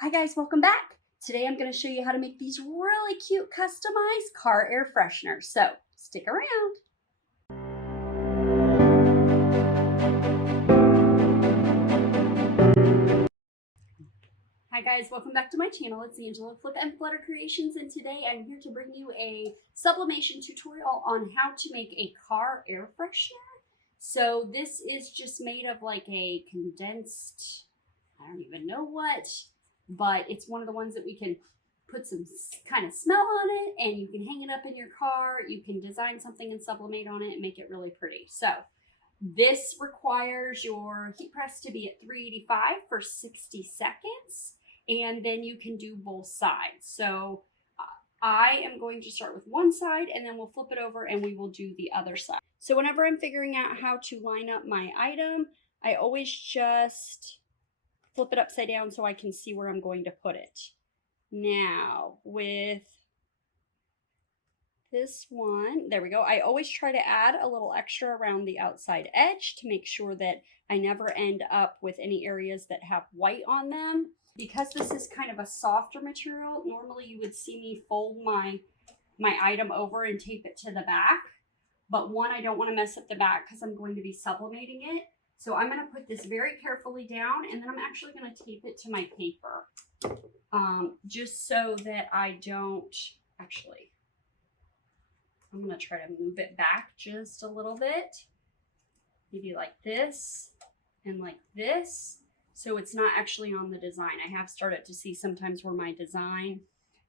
Hi guys, welcome back. Today I'm going to show you how to make these really cute customized car air fresheners. So stick around. Hi guys, welcome back to my channel. It's Angela Flip and Flutter Creations, and today I'm here to bring you a sublimation tutorial on how to make a car air freshener. So this is just made of like a condensed, I don't even know what, but it's one of the ones that we can put some kind of smell on it, and you can hang it up in your car. You can design something and sublimate on it and make it really pretty. So this requires your heat press to be at 385 for 60 seconds, and then you can do both sides. So I am going to start with one side, and then we'll flip it over and we will do the other side. So whenever I'm figuring out how to line up my item, I always just flip it upside down so I can see where I'm going to put it. Now with this one, there we go. I always try to add a little extra around the outside edge to make sure that I never end up with any areas that have white on them. Because this is kind of a softer material, normally you would see me fold my item over and tape it to the back. But one, I don't want to mess up the back because I'm going to be sublimating it. So I'm going to put this very carefully down, and then I'm actually going to tape it to my paper. Just so that I don't, actually, I'm going to try to move it back just a little bit. Maybe like this and like this. So it's not actually on the design. I have started to see sometimes where my design,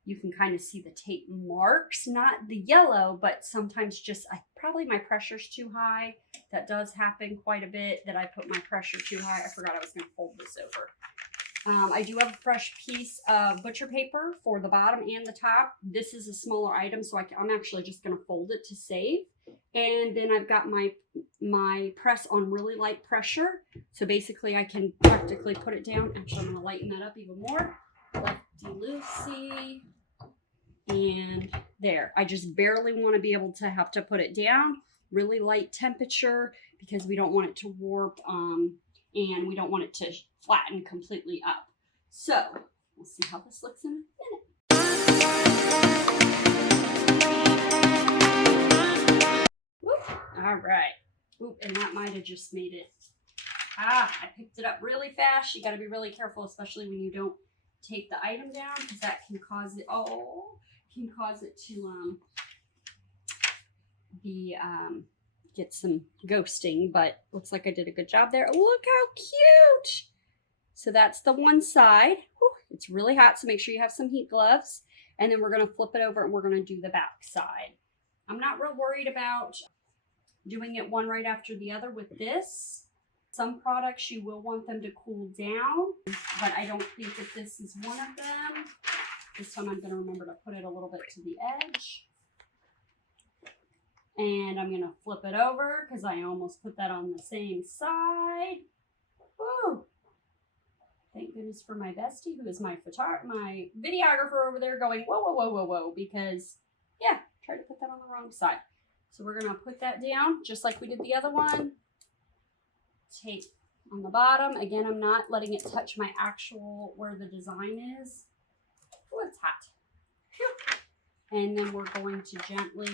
you can kind of see the tape marks, not the yellow, but sometimes just, probably my pressure's too high. That does happen quite a bit, that I put my pressure too high. I forgot I was going to fold this over. I do have a fresh piece of butcher paper for the bottom and the top. This is a smaller item, so I'm actually just going to fold it to save. And then I've got my press on really light pressure. So basically I can practically put it down. Actually, I'm going to lighten that up even more. Lefty-loosey. And there. I just barely want to be able to have to put it down. Really light temperature because we don't want it to warp and we don't want it to flatten completely up. So we'll see how this looks in a minute. All right. Oop, and that might have just made it. I picked it up really fast. You got to be really careful, especially when you don't tape the item down, because that can cause it. Can cause it to get some ghosting. But looks like I did a good job there. Look how cute! So that's the one side. Whew, it's really hot, so make sure you have some heat gloves. And then we're going to flip it over and we're going to do the back side. I'm not real worried about doing it one right after the other with this. Some products you will want them to cool down, but I don't think that this is one of them. This time I'm going to remember to put it a little bit to the edge. And I'm going to flip it over because I almost put that on the same side. Woo! Thank goodness for my bestie, who is my videographer over there going, whoa, whoa, whoa, whoa, whoa, because, yeah, tried to put that on the wrong side. So we're going to put that down just like we did the other one. Tape on the bottom. Again, I'm not letting it touch my actual, where the design is. Oh, it's hot. Whew. And then we're going to gently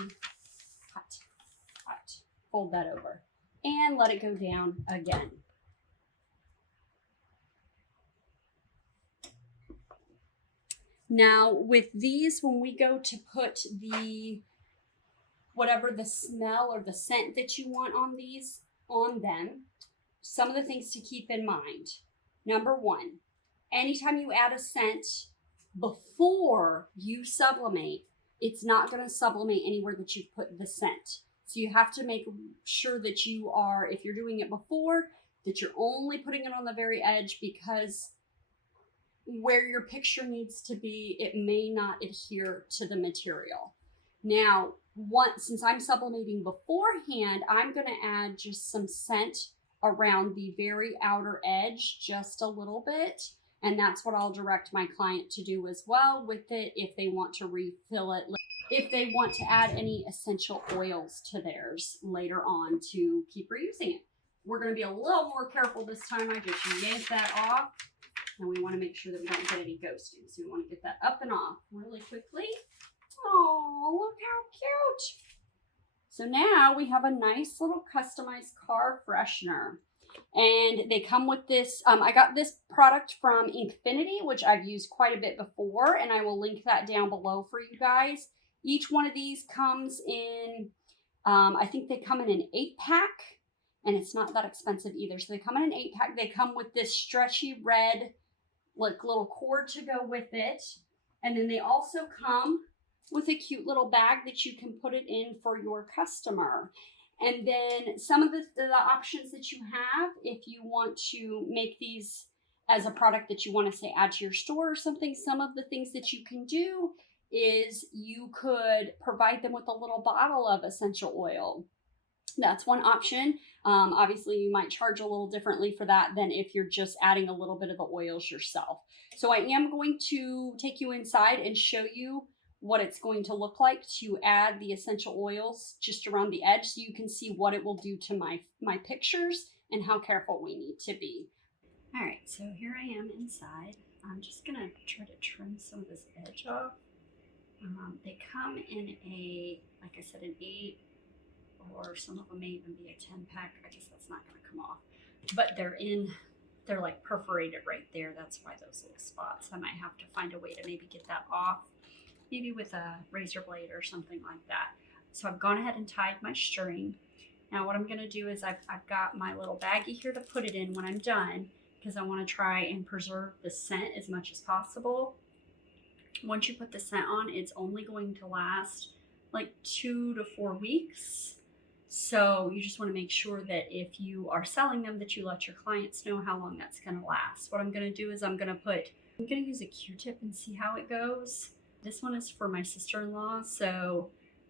fold that over and let it go down again. Now with these, when we go to put whatever the smell or the scent that you want on these on them, some of the things to keep in mind. Number one, anytime you add a scent before you sublimate, it's not going to sublimate anywhere that you put the scent. So you have to make sure that you are, if you're doing it before, that you're only putting it on the very edge, because where your picture needs to be, it may not adhere to the material. Now, since I'm sublimating beforehand, I'm going to add just some scent around the very outer edge, just a little bit. And that's what I'll direct my client to do as well with it if they want to refill it. If they want to add any essential oils to theirs later on to keep reusing it. We're going to be a little more careful this time. I just yanked that off. And we want to make sure that we don't get any ghosting. So we want to get that up and off really quickly. Oh, look how cute. So now we have a nice little customized car freshener. And they come with this, I got this product from Inkfinitee, which I've used quite a bit before, and I will link that down below for you guys. Each one of these comes in, I think they come in an 8-pack, and it's not that expensive either. So they come in an 8-pack. They come with this stretchy red, like, little cord to go with it. And then they also come with a cute little bag that you can put it in for your customer. And then some of the options that you have, if you want to make these as a product that you want to say add to your store or something, some of the things that you can do is you could provide them with a little bottle of essential oil. That's one option. Obviously, you might charge a little differently for that than if you're just adding a little bit of the oils yourself. So I am going to take you inside and show you what it's going to look like to add the essential oils just around the edge so you can see what it will do to my pictures and how careful we need to be. All right, so here I am inside. I'm just gonna try to trim some of this edge off. They come in a, like I said, an 8, or some of them may even be a 10-pack. I guess that's not gonna come off, but they're like perforated right there. That's why those little spots. I might have to find a way to maybe get that off, maybe with a razor blade or something like that. So I've gone ahead and tied my string. Now what I'm gonna do is I've got my little baggie here to put it in when I'm done, because I wanna try and preserve the scent as much as possible. Once you put the scent on, it's only going to last like 2 to 4 weeks. So you just wanna make sure that if you are selling them, that you let your clients know how long that's gonna last. What I'm gonna do is I'm gonna use a Q-tip and see how it goes. This one is for my sister-in-law, so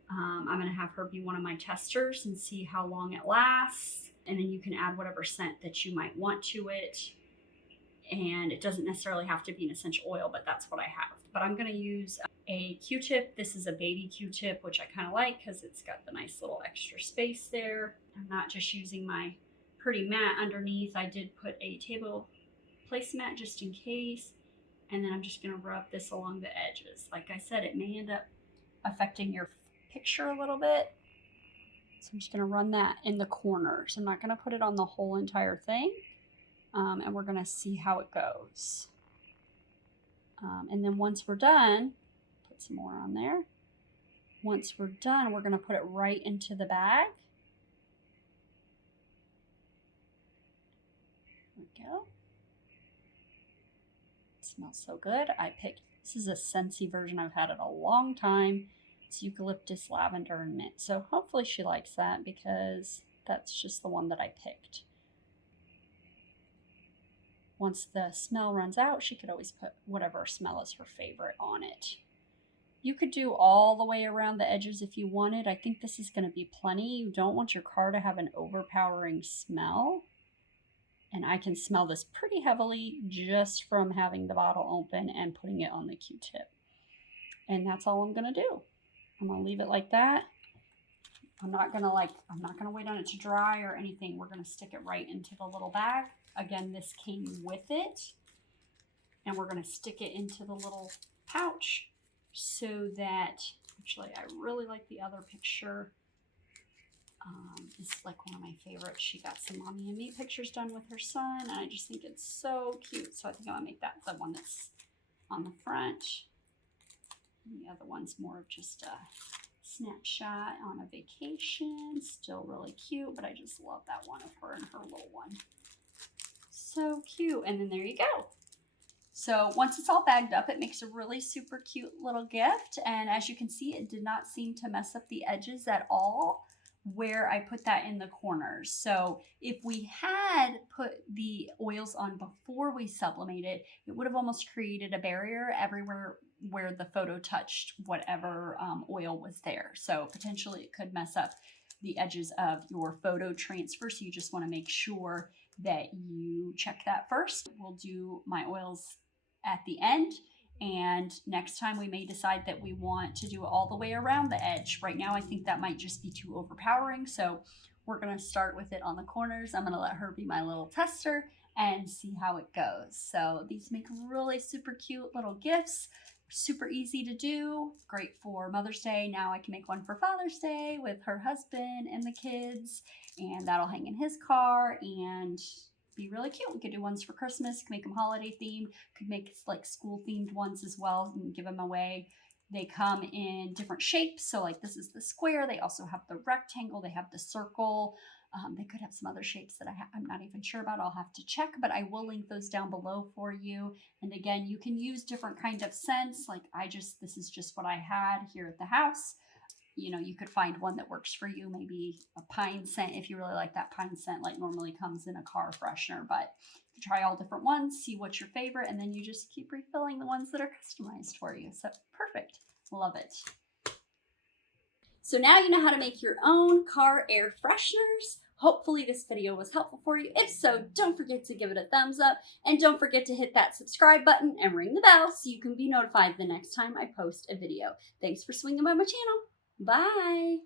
I'm gonna have her be one of my testers and see how long it lasts. And then you can add whatever scent that you might want to it. And it doesn't necessarily have to be an essential oil, but that's what I have. But I'm gonna use a Q-tip. This is a baby Q-tip, which I kind of like because it's got the nice little extra space there. I'm not just using my pretty mat underneath. I did put a table placemat just in case. And then I'm just gonna rub this along the edges. Like I said, it may end up affecting your picture a little bit. So I'm just gonna run that in the corners. I'm not gonna put it on the whole entire thing. And we're gonna see how it goes. And then once we're done, put some more on there. Once we're done, we're gonna put it right into the bag. There we go. It smells so good. This is a Scentsy version. I've had it a long time. It's eucalyptus, lavender, and mint. So hopefully she likes that because that's just the one that I picked. Once the smell runs out, she could always put whatever smell is her favorite on it. You could do all the way around the edges if you wanted. I think this is going to be plenty. You don't want your car to have an overpowering smell. And I can smell this pretty heavily just from having the bottle open and putting it on the Q-tip. And that's all I'm going to do. I'm going to leave it like that. I'm not going to wait on it to dry or anything. We're going to stick it right into the little bag. Again, this came with it. And we're going to stick it into the little pouch so that, actually, I really like the other picture. It's like one of my favorites. She got some Mommy and Me pictures done with her son, and I just think it's so cute. So I think I'm gonna make that the one that's on the front. And the other one's more of just a snapshot on a vacation. Still really cute, but I just love that one of her and her little one. So cute. And then there you go. So once it's all bagged up, it makes a really super cute little gift. And as you can see, it did not seem to mess up the edges at all where I put that in the corners. So if we had put the oils on before we sublimated, it would have almost created a barrier everywhere where the photo touched whatever oil was there. So potentially it could mess up the edges of your photo transfer. So you just want to make sure that you check that first. We'll do my oils at the end. And next time we may decide that we want to do it all the way around the edge. Right now, I think that might just be too overpowering. So we're going to start with it on the corners. I'm going to let her be my little tester and see how it goes. So these make really super cute little gifts. Super easy to do, great for Mother's Day. Now I can make one for Father's Day with her husband and the kids, and that'll hang in his car and be really cute. We could do ones for Christmas, could make them holiday themed, could make like school themed ones as well and give them away. They come in different shapes. So like this is the square. They also have the rectangle. They have the circle. They could have some other shapes that I'm not even sure about. I'll have to check, but I will link those down below for you. And again, you can use different kind of scents. Like this is just what I had here at the house. You know, you could find one that works for you, maybe a pine scent if you really like that pine scent, like normally comes in a car freshener. But you try all different ones, see what's your favorite, and then you just keep refilling the ones that are customized for you. So perfect. Love it. So now you know how to make your own car air fresheners. Hopefully this video was helpful for you. If so, don't forget to give it a thumbs up and don't forget to hit that subscribe button and ring the bell so you can be notified the next time I post a video. Thanks for swinging by my channel. Bye.